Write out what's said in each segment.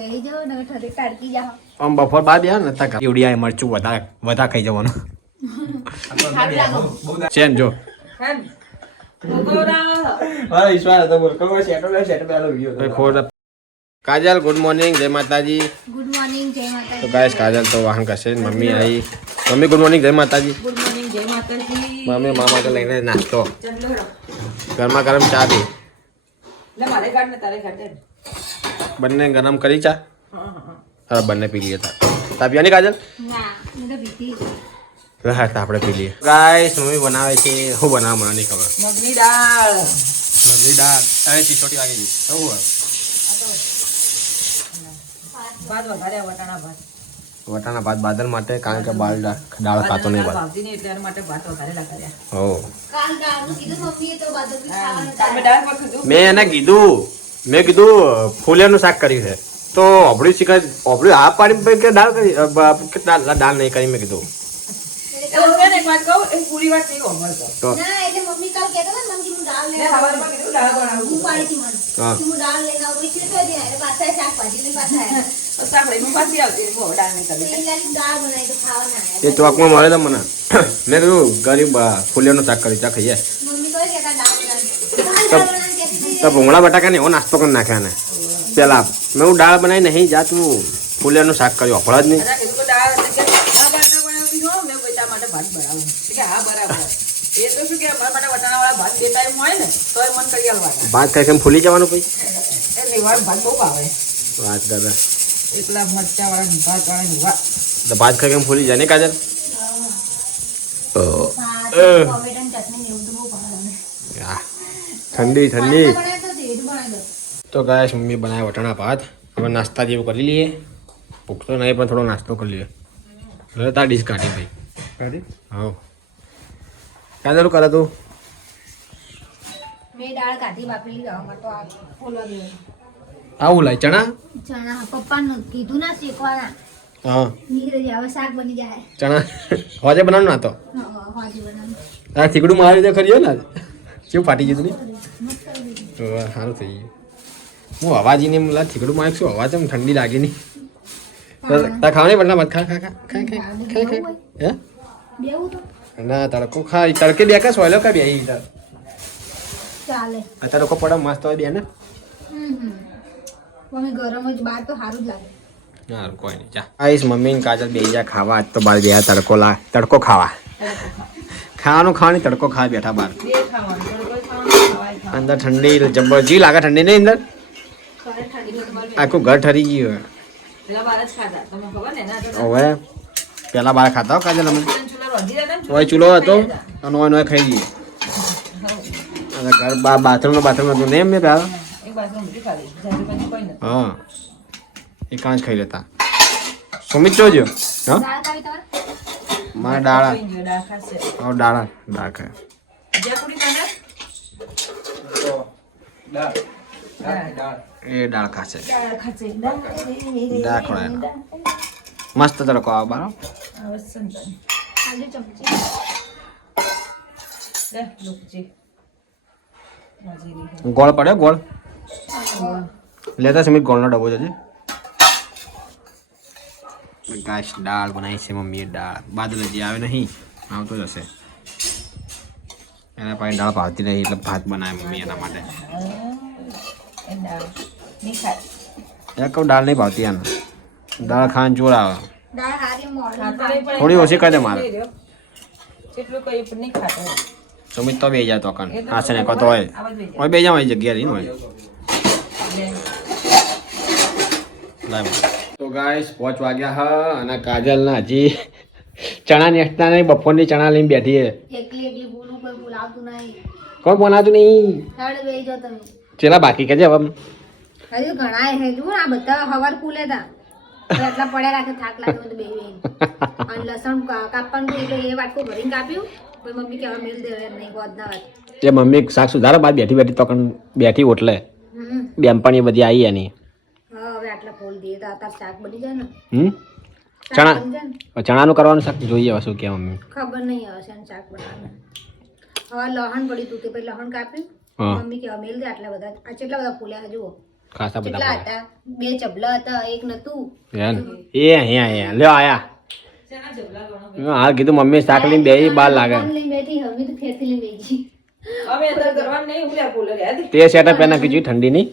બેહી જાઓ ને ઠરી ટાળકી જાઓ. આમ બફોર બાદ યાર નતા કર એવડી મરચું વધારે વધારે ખાઈ જવાનું. ચેન જો. તો કાજલ ગુડ મોર્નિંગ જય માતાજી. ગુડ મોર્નિંગ જય તો માતાજી ગાઈસ કાજલ તો વાહન કરશે મમ્મી આવી મમ્મી ગુડ મોર્નિંગ જય માતાજી. ગુડ મોર્નિંગ જય માતાજી. મમ્મી મામા તો લઈને નાસ્તો. ચાલો ગરમા ગરમ ચા દે. લે મારે કાઢ ને તારે કાઢે ને. બંને ગરમ કરી ચા. હા હા હા બંને પી લઈએ તા તા પીવાની કાજલ? ના પીધી હા તો આપણે પી લઈએ. ગાઈસ મમ્મી બનાવે છે. હું બનાવ મને નહીં ખબર. મગની દાળ. મગની દાળ. અરે સિસોટી વાગી ગઈ. શું હોય? ભાત વધારે વટાણા ભાત. વટાણા ભાત બાદલ માટે કારણ કે બાલ દાળ દાળ ખાતો નહીં બાદ એટલે માટે ભાત વધારે મેં એને કીધું. મેં કીધું ફૂલિયાનું શાક કર્યું છે. તો ઓબળ્યું ચિકન ઓબળ્યું આ પાડી કે દાળ કરી કેટલા કે દાળ નહીં કરી મેં કીધું. એ. ચોકમાં મળે તો. મને. મેં કીધું ગરીબ ફૂલિયાનું શાક કર્યું ચા ખાઈએ મમ્મી કહે કે દાળ બનાવી દાળ દાળ બનાવી કહેતી હતી. તો ભૂંગળા બટાકા નહીં એવો નાસ્તો કરી નાખ્યા ને. પેલા મેં હું દાળ બનાવી નહીં જા તું ફૂલિયાનું શાક કર્યું અફળા જ નહીં. હો ભાત બનાવું તો કે હા બરાબર. એ તો શું કે અમારા માટે વટાણાવાળા ભાત બે ટાઈમ હોય ને તોય મન કરી આલવાના. ભાત ખાઈ ફૂલી જવાનું પછી? ભાત બહુ ભાવે. વાત એકલા મરચાવાળા ભાત વાળા તો ભાત ખાઈ કેમ ફૂલી જાય ને કાજલ? ઓ, ઠંડી ઠંડી. તો દો. ગાય મમ્મી બનાવે વટાણા ભાત. હવે નાસ્તા જેવું કરી લઈએ. ભૂખ તો નહીં પણ થોડો નાસ્તો કરી લઈએ. હવે તાર ડીશ કાઢી ભાઈ. કાઢી? હા ચાલુ કરે તું? મેં દાળ કાઢી બાફેલી તો આ ફોલવા દેવાની. આવું લાય ચણા? ચણા પપ્પાનું કીધું ના શેકવાના. હા. શાક બની જાય. ચણા. હોજે બનાવવાનું ના તો? હોજે હાજી બનાવું આ થીકડું મારી રીતે ખરી ને? કેવું ફાટી ગયું તું મસ્ત કરી દીધું. નહીં? હવે સારું થઈ ગયું. હું અવાજીને એમ લા થીકડું મારી શું અવાજ એમ ઠંડી લાગે નહીં. તાર ખાવાની બદલા મત ખા ખા ખા ખા ખા ખા ખા. હે? બેવું તો. ના તડકો ખાઈ તડકે બે કા સોયલો કા બે તાર. ચાલે. આ તડકો પડે મસ્ત હોય બે ને? હમ હમ. મમ્મી ગરમ જ બહાર તો સારું જ લાગે. સારું કોઈ નહીં. જા. આઈશ મમ્મી ને કાજલ બે જા ખાવા. આજ તો બાર બે તડકો લા તડકો ખાવા. ખાવાનું ખાવાની તડકો ખાઈ બેઠા બાર. બે ખાવાનું થોડું કોઈ ખાવાનું ખવાય ખાવાનું. અંદર ઠંડી જબર જી લાગે ઠંડી નહીં અંદર? બહાર આખું ઘર ઠરી ગયું પેલા હવે પેલા બાર ખાતા હો કાજલ અમે. ઓય ચૂલો? હતો અને હોય નોય ખાઈ ગઈ અને ઘર બા બાથરૂમ બાથરૂમ હતું ને એમ મેં નથી. હા. એ કાંચ ખાઈ લેતા. સુમિત જોજો. હા? મારા ડાળા. હવે ડાળા ડાળ ખાય. જ્યાં પૂરી ખાને એ ડાળ ખાશે. ડાળ ખવડાય મસ્ત તડકો આવે બારો. આવે સંતન ખાલી ચમચી. લે લુકજી ગોળ પડ્યો ગોળ? લેતા સમીર ગોળનો ડબ્બો જજે ગાશ દાળ બનાવી છે મમ્મીએ. દાળ. બાદલ હજી આવે નહીં. આવતો જ હશે. એના પાસે દાળ ભાવતી નહીં એટલે ભાત બનાવે મમ્મી એના માટે. એ કઉ કહું દાળ નહીં ભાવતી એને દાળ ખાન જોર આવે. થોડી ઓછી કરી દે મારે. સુમિત તો બે જાય તો કણ હા છે ને કહો તો હોય. હોય બે જાવ એ જગ્યા રહી ને હોય. લાવ. તો ગાઈસ પાંચ વાગ્યા હા અને કાજલ ના હજી ચણા નેસતા નહીં બપોરની ચણા લઈને બેઠી હે કોણ બોલાતું નહીં? ચેલા બાકી કે હવે? હજુ ઘણા હે જુઓ આ બધા હવાર ફૂલે તા એટલા પડ્યા રાખે થાક લાગે બધું બેહી અને લસણ કાપવાનું હતું એ વાટકો ભરીને કાપ્યું. પછી મમ્મી કે હવે દે નહીં ગોદ ના વાત. એ મમ્મી શાક સુધારે બાદ બેઠી બેઠી તો બેઠી ઓટલે. હમ. બેનપણી બધી આવી એની. આટલા ફોલ દઈએ તો આતા શાક બની જાય ને. હમ? ચણા? ચણાનું કરવાનું શાક જોઈએ હવે શું કે મમ્મી. ખબર નહીં હવે છે શાક બનાવવાનું. હવે લહણ પડી તું તે પછી લહણ કાપ્યું મમ્મી કે હવે મિલ દે આટલા બધા. આ કેટલા બધા ફૂલ્યા છે જુઓ. ખાસા બધા કેટલા હતા? બે ચબલા હતા એક નતું. એ એ એ અહીંયા અહીંયા. લ્યો આયા. હાલ કીધું મમ્મી શાક લઈને બે બાર લાગે. તો હું સેટઅપ એના કીધું ઠંડી નહીં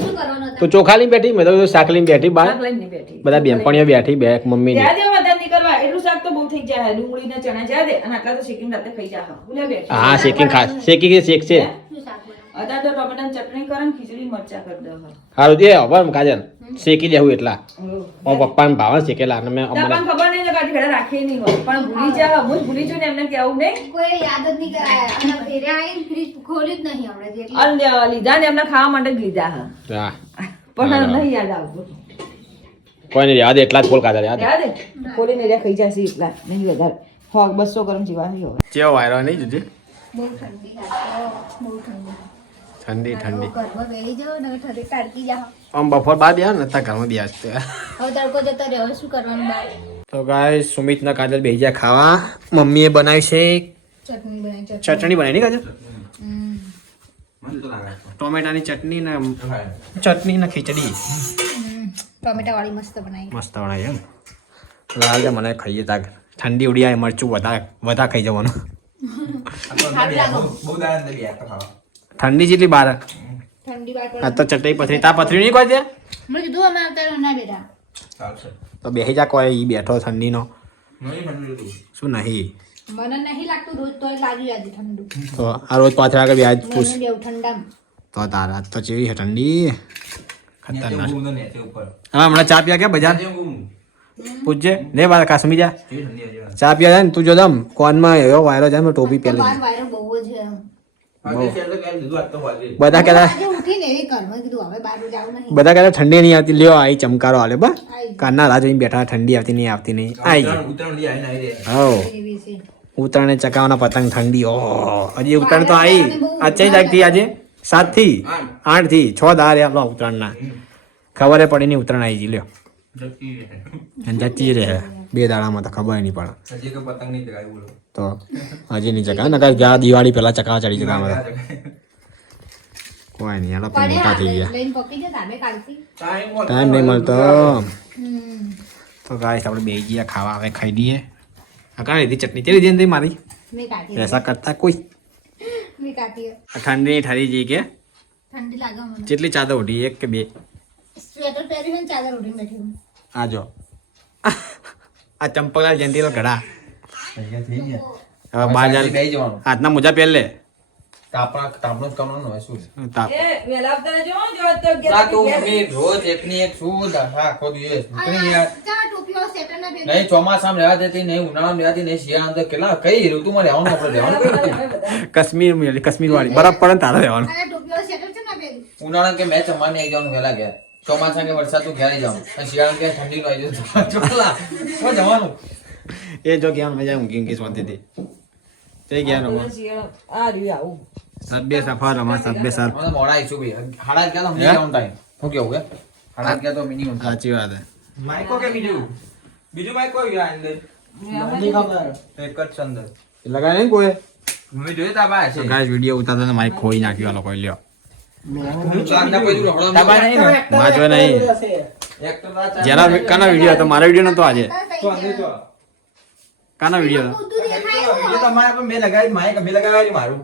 શું કરવાનું? હતા તું ચોખાલી બેઠી મેં તો સાકલી બેઠી બેઠી. બધા બેનપણીઓ બેઠી બે મમ્મી જ્યાં દે વધારે નહીં કરવા એટલું શાક તો બહુ થઈ જાય. ડુંગળી ને ચણા જ્યાં દે અને આટલા તો શેકીને રાતે ખાઈ જા બોલે હા શેકિંગ ખાસ શેકી કે શેક છે? અત્યારે તો ટોમેટાની ચટણી કરે ને ખીચડી મરચા કરી દો સારું દે હવે કાજલ શેકી દેવું એટલા. હું પપ્પાને ભાવે ને શેકેલા અને મેં અમને ખબર નહીં લગાડી ગાડી ઘરે રાખી નહીં હોય. પણ ભૂલી જાવ હું જ ભૂલી છું ને એમને કેવું નહીં. કોઈ યાદ જ નહીં કરાય. અમને ફેર્યા આવીને ફ્રીજ ખોલ્યું જ નહીં હમણાં જે અને લીધા ને એમને ખાવા માટે જ લીધા હા. પણ નહીં યાદ આવતું. કોઈ નહીં યાદ એટલા જ ફોલ કાજલ યાદ. યાદ? હે? ખોલીને ખાઈ જશે એટલા. નહીં વધારે. હોગ બસો ગ્રામ જેવા હોય. ચેવો વાયરો નહીં જુજી? બહુ ઠંડી બહુ ઠંડી. ઠંડી ઠંડી. ઘરમાં બેસી જાઓ ને ઠંડી તાડકી જાઓ. આમ બપોર બાદ યાર નતા ઘરમાં બેસ હવે તડકો જતો રહ્યો શું કરવાનું બહાર તો ગાય સુમિત ના કાજલ બેસી ગયા ખાવા. મમ્મીએ બનાવી છે ચટણી બનાવી ચટણી. ચટણી બનાવી નહીં કાજલ? ટોમેટાની ચટણી ને ચટણી ને ખીચડી. ટોમેટા વાળી મસ્ત બનાવી. મસ્ત બનાવી એમ. લાલ મને ખાઈએ તાક. ઠંડી ઉડી આવે મરચું વધારે વધારે ખાઈ જવાનું. બહુ બે ખાવા. ઠંડી જેટલી બાર. આ તો ચટણી પથરી. તા પથરી નહીં કોઈ દે? મને કીધું અમે અત્યારે ના બેઠા. તો બેસી જા કોઈ ઈ બેઠો ઠંડીનો. શું નહીં? મને નહીં લાગતું રોજ તોય લાગ્યું આજે ઠંડુ. તો આ રોજ પાછળ આગળ વ્યાજ પૂછ. મને બેવ ઠંડામાં. તો તારા તો ચેવી છે ઠંડી? ખતરનાક. હા હમણાં ચા પીયા કે બજાર? પૂછજે. લે બાર જા. ચા પીયા જાય ને તું જો દમ કોનમાં એવો વાયરો જાય ટોપી પહેલે વાયરો બહુ જ છે બધા કહેતા બધા કહેતા ઠંડી નહીં આવતી. લ્યો આઈ ચમકારો આલે બા કાનના કારના રાહ જોઈને બેઠા ઠંડી આવતી નહીં આવતી નહીં. આઈ ઉત્તરાયણ- ઉત્તરાયણ ચકાવાના આવી હો એવી ચકાવવાના પતંગ ઠંડી ઓ હજી ઉત્તરાયણ તો આવી આજે ચઈ તારીખથી આજે? સાતથી આઠ. થી છ દાર આપલો ઉત્તરાયણના. ખબર પડી નહીં ઉત્તરાયણ આવી લ્યો. જતી રહે. બે દાડામાં તો ખબર નહીં પડે. બોલો. તો હજી નહીં ચકા નકર ગયા દિવાળી પહેલા ચકા ચડી જતા અમારે. કોઈ નહીં યાર મોટા થઈ ગયા. ટાઈમ નહીં મળતો. તો ગાય આપણે બે ગયા ખાવા આવે ખાઈ દઈએ આ કાંઈ લીધી ચટણી? તે લીધી મારી પૈસા કરતા કોઈ? ઠંડી ઠરી જઈ કે? ઠંડી લાગે મને. કેટલી ચાદર ઉઠી એક કે બે? સ્વેટર પહેર્યું ચાદર ઉઠી બેઠી હું. આ ચંપકલાલ ઘડા અહીંયા થઈ ગયા. હવે બાર જવાનું. હાથના મોજા પહેર લે. ના ના. કાશ્મીર કાશ્મીર વાળી બરફ પડે ને તારે રહેવાનું. ના ઉનાળા કે મેચ અમારે જવાનું વહેલા ઘેર? ચોમાસા કે વરસાદ તો ઘેર જાઉં. અને શિયાળા કે ઠંડી નો આવી જવાનું ચોલા. શું જવાનું? એ જો ગયા મજા ઊંઘી ઊંઘી સ્વાતી હતી તે ગયા શિયાળો. આ રહ્યું આવું. સભ્ય સફર રમા સભ્ય સર. મને મોડા આવીશું ભાઈ. હાડા ગયા તો હે? મિનિમમ ટાઈમ શું કેવું હે હાડા ગયા તો મિનિમમ સાચી વાત હે. માઇકો કે બીજું? બીજું માઇક કોઈ ગયા અંદર. એક જ છે લગાય નહીં કોઈ? મમ્મી જોયું તા બા છે ગાઈસ વિડિયો ઉતારતા મારી ખોઈ નાખ્યો આ લોકોએ લ્યો. વાંચવા નહીં. જેના કાના વિડિયો હતો મારો વિડિયો નતો આજે. કાના વિડિયો હતો? મેં લગાવી માઇક મેં મારું.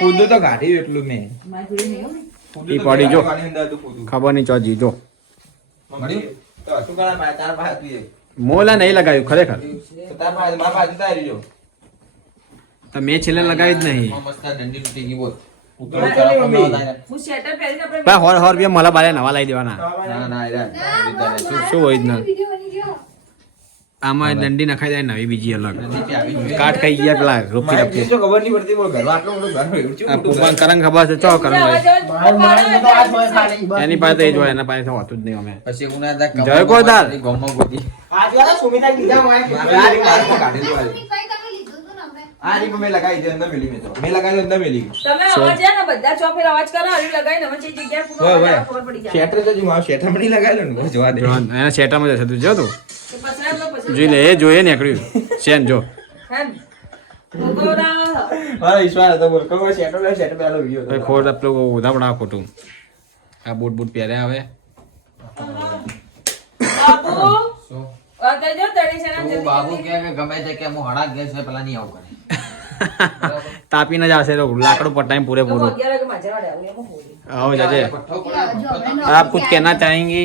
કૂદું તો કાઢ્યું એટલું મેં. ઈ પડી જો. ખબર નહીં ચો જીજો. મોલા નહીં લગાવ્યું ખરેખર. મેં છેલ્લે લગાવી જ નહીં. હોર હોર રૂપિયા मला બારે નવા લાવી દેવાના. ના ના એરા લીધા નહીં. શું? શું હોય જ ના વીડિયો બની ગયો આમાં દંડી નખાઈ જાય નવી બીજી અલગ. કાટ ખાઈ ગયા પેલા રૂપી રપી ખબર નહીં પડતી બોલ ઘરમાં આટલું મોટું ઘર હોય, એવું આ ચેવું મોટું પુપાન ઘર? કરંગ ખબર છે ચો કરંગ હોય એની પાસે તો એ જ હોય એના પાસે હોતું જ નહીં અમે. પછી જય. ગામમાં આ રીત મેં લગાવી દે અંદર મેલી મેં મેં લગાવી અંદર મેલી. તમે અવાજ છે ને બધા ચોપેર અવાજ કરો હરી લગાવીને હવે જે જગ્યાએ પૂરો. ખબર પડી જાય. શેટર તો જો મારું શેટર પણ નહીં ને, જોવા દે. જો એના શેટામાં જશે તું જો તું. જોઈ લે એ જોઈએ નીકળ્યું શેન જો. શેટર શેટર ખોટ. આ બૂટ બૂટ પહેર્યા આવે જો તણી છે ને તું જલ્દી બાબુ જલ્દી. કે કે ગમે તે કે હું હળા ગેસ હોય પેલા નહીં આવું કરે તાપીને જ આવશે તો લાકડું પટાઈને લોકો પૂરેપૂરું અગિયાર વાગે માઝા વાળે આવું એમાં હોળી. આવો જજે પઠ્ઠો જો, હમણાં પડે आप कुछ कहना चाहेंगी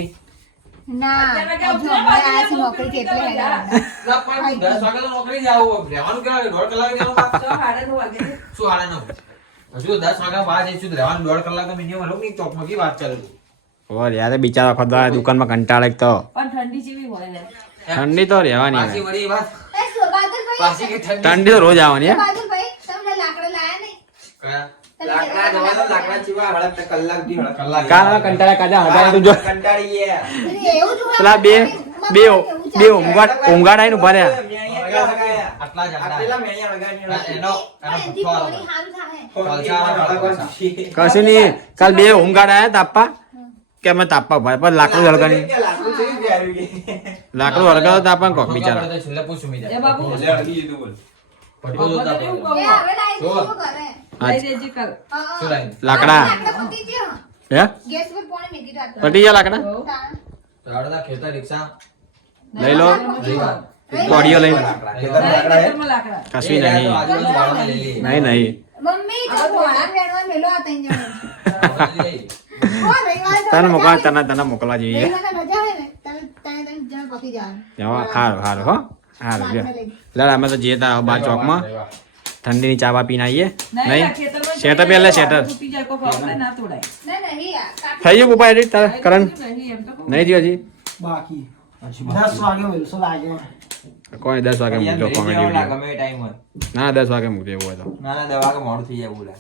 ના અત્યારે હજુ કેવું છે? હમણાં આયા છે નોકરી કે એટલે હેરાન. ના, પણ દસ વાગે તો નોકરી જ આવું રહેવાનું કેટલા વાગે? દોઢ કલાક રહેવાનું બાપ? તો સાડા નવ વાગે છે. શું હાલે ન હજુ દસ વાગ્યા બાર જઈશું તો રહેવાનું દોઢ કલાક મિનિમમ રહું નહીં ચોકમાં કી વાત ચાલે ઓ યાર બિચારા ખોદા દુકાનમાં કંટાળે એક તો પણ ઠંડી જેવી હોય ને ઠંડી તો રહેવાની પાછી વળી વાત એ શું, બહાદુરભાઈ? પાછી કે ઠંડી. ઠંડી તો રોજ આવવાની બે બે બે. ઊંઘાડ ઊંઘાડ આવીને ઊભા રહ્યા. કશું નહીં. કાલ બે ઊંઘાડ આયા તાપા કે અમે તાપા ભાઈ પણ લાકડું હળગાની. લાકડું હળગાવો તાપવા કોક બિચારા છેલ્લે પૂછું મી જાય. એ બાબુ એટલે બોલ. પઠ્ઠો જોતા લાવીને? લાકડા. હે? ગેસ પર પોણી મૂકી દો પટી ગયા લાકડા. તો રિક્ષા. લઈ લો. લઈ લો. કોડીઓ લઈ લાકડા. નહીં. કશું નહીં તો. નહીં નહીં. મમ્મી જો ભોળા વેણવા મેલો આ તો તને મોકલા. તને તને મોકલવા જોઈએ હારું હારું હો. સારું લ્યો. સાથે લઈ. લડ અમે તો જઈએ તા બાર ચોકમાં ઠંડીની ચા બા પીને આવીએ. નહીં, શેટર જઈને શેટર થઈ ગયું પપ્પા એડિટ તારે કરણ? નહીં, એમ તો કહું. નહીં થયું હજી? બાકી. કોઈ દસ વાગે મૂકજો કોમેડી. ના દસ વાગે મૂકજો એવું હોય તો. ના દસ વાગે મોડું થઈ જાય બોલા